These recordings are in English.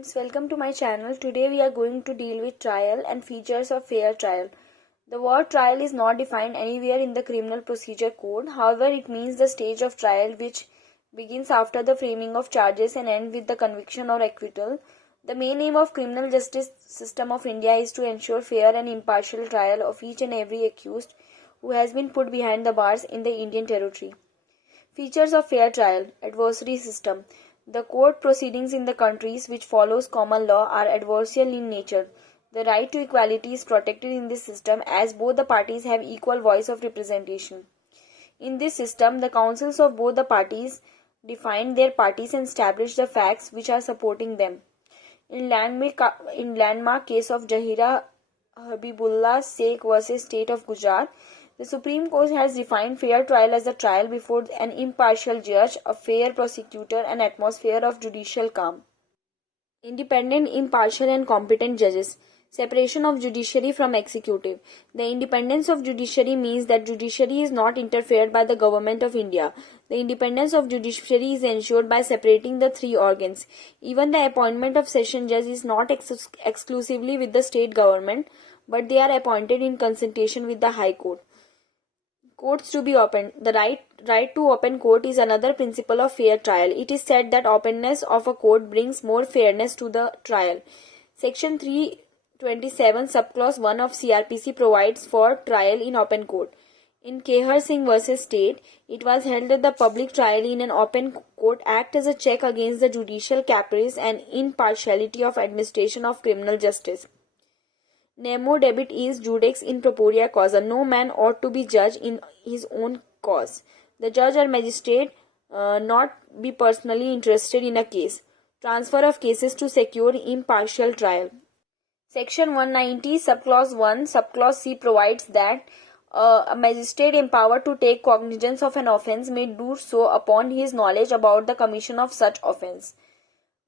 Friends, welcome to my channel. Today we are going to deal with trial and features of fair trial. The word trial is not defined anywhere in the Criminal Procedure Code. However, it means the stage of trial which begins after the framing of charges and ends with the conviction or acquittal. The main aim of criminal justice system of India is to ensure fair and impartial trial of each and every accused who has been put behind the bars in the Indian territory. Features of fair trial. Adversary system. The court proceedings in the countries which follows common law are adversarial in nature. The right to equality is protected in this system as both the parties have equal voice of representation. In this system, the counsels of both the parties define their parties and establish the facts which are supporting them. In landmark case of Jahira Habibullah Sheikh vs. State of Gujarat, the Supreme Court has defined fair trial as a trial before an impartial judge, a fair prosecutor, and atmosphere of judicial calm. Independent, impartial, and competent judges. Separation of judiciary from executive. The independence of judiciary means that judiciary is not interfered by the government of India. The independence of judiciary is ensured by separating the three organs. Even the appointment of session judge is not exclusively with the state government, but they are appointed in consultation with the High Court. Courts to be opened. The right to open court is another principle of fair trial. It is said that openness of a court brings more fairness to the trial. Section 327 subclause 1 of CRPC provides for trial in open court. In Kehar Singh vs. State, it was held that the public trial in an open court acts as a check against the judicial caprice and impartiality of administration of criminal justice. Nemo debit is judex in propria causa. No man ought to be judge in his own cause. The judge or magistrate not be personally interested in a case. Transfer of cases to secure impartial trial. Section 190 subclause 1 subclause C provides that a magistrate empowered to take cognizance of an offence may do so upon his knowledge about the commission of such offence.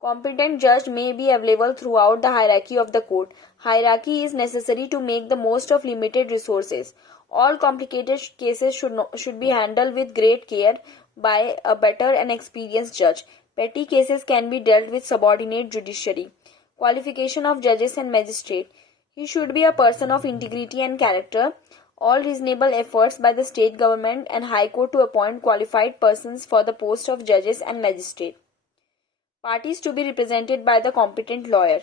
Competent judge may be available throughout the hierarchy of the court. Hierarchy is necessary to make the most of limited resources. All complicated cases should be handled with great care by a better and experienced judge. Petty cases can be dealt with subordinate judiciary. Qualification of judges and magistrate. He should be a person of integrity and character. All reasonable efforts by the state government and High Court to appoint qualified persons for the post of judges and magistrate. Parties to be represented by the competent lawyer.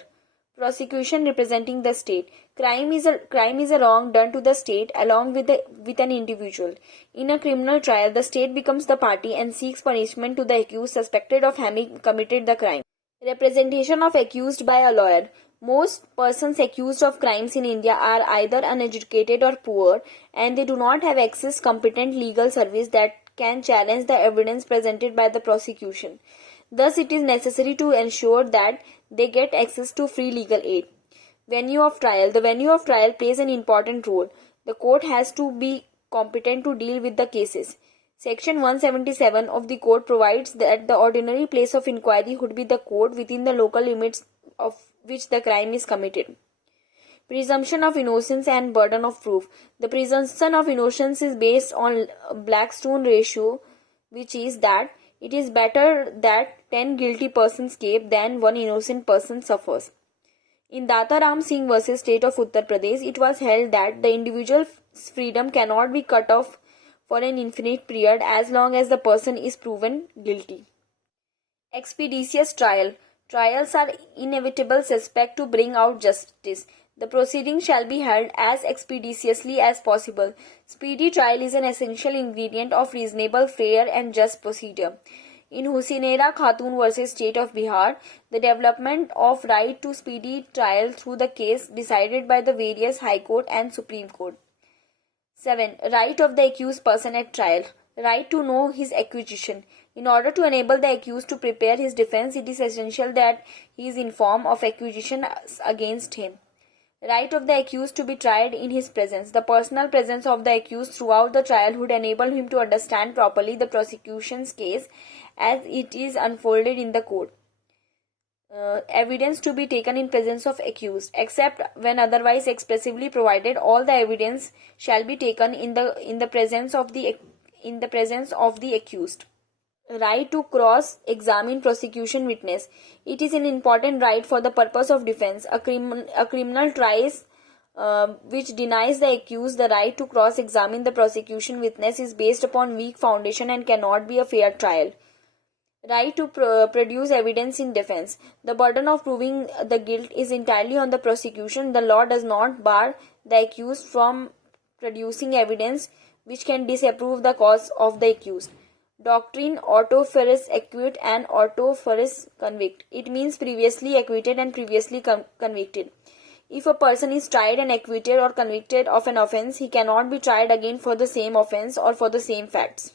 Prosecution representing the state. Crime is a wrong done to the state along with an individual. In a criminal trial, the state becomes the party and seeks punishment to the accused suspected of having committed the crime. Representation of accused by a lawyer. Most persons accused of crimes in India are either uneducated or poor, and they do not have access to competent legal service that can challenge the evidence presented by the prosecution. Thus, it is necessary to ensure that they get access to free legal aid. Venue of trial. The venue of trial plays an important role. The court has to be competent to deal with the cases. Section 177 of the code provides that the ordinary place of inquiry would be the court within the local limits of which the crime is committed. Presumption of innocence and burden of proof. The presumption of innocence is based on Blackstone ratio, which is that it is better that 10 guilty persons escape than one innocent person suffers. In Data Ram Singh vs. State of Uttar Pradesh, it was held that the individual's freedom cannot be cut off for an infinite period as long as the person is proven guilty. Expeditious trial. Trials are inevitable suspect to bring out justice. The proceeding shall be held as expeditiously as possible. Speedy trial is an essential ingredient of reasonable, fair and just procedure. In Husainera Khatun vs. State of Bihar, the development of right to speedy trial through the case decided by the various High Court and Supreme Court. 7. Right of the accused person at trial. Right to know his accusation. In order to enable the accused to prepare his defense, it is essential that he is informed of accusation against him. Right of the accused to be tried in his presence. The personal presence of the accused throughout the trial would enable him to understand properly the prosecution's case as it is unfolded in the court. Evidence to be taken in presence of accused. Except when otherwise expressively provided, all the evidence shall be taken in the presence of the accused. Right to cross-examine prosecution witness. It is an important right for the purpose of defense. A criminal tries which denies the accused the right to cross-examine the prosecution witness is based upon weak foundation and cannot be a fair trial. Right to produce evidence in defense. The burden of proving the guilt is entirely on the prosecution. The law does not bar the accused from producing evidence which can disprove the cause of the accused. Doctrine auto ferris acquit and auto ferris convict. It means previously acquitted and previously convicted. If a person is tried and acquitted or convicted of an offense, he cannot be tried again for the same offense or for the same facts.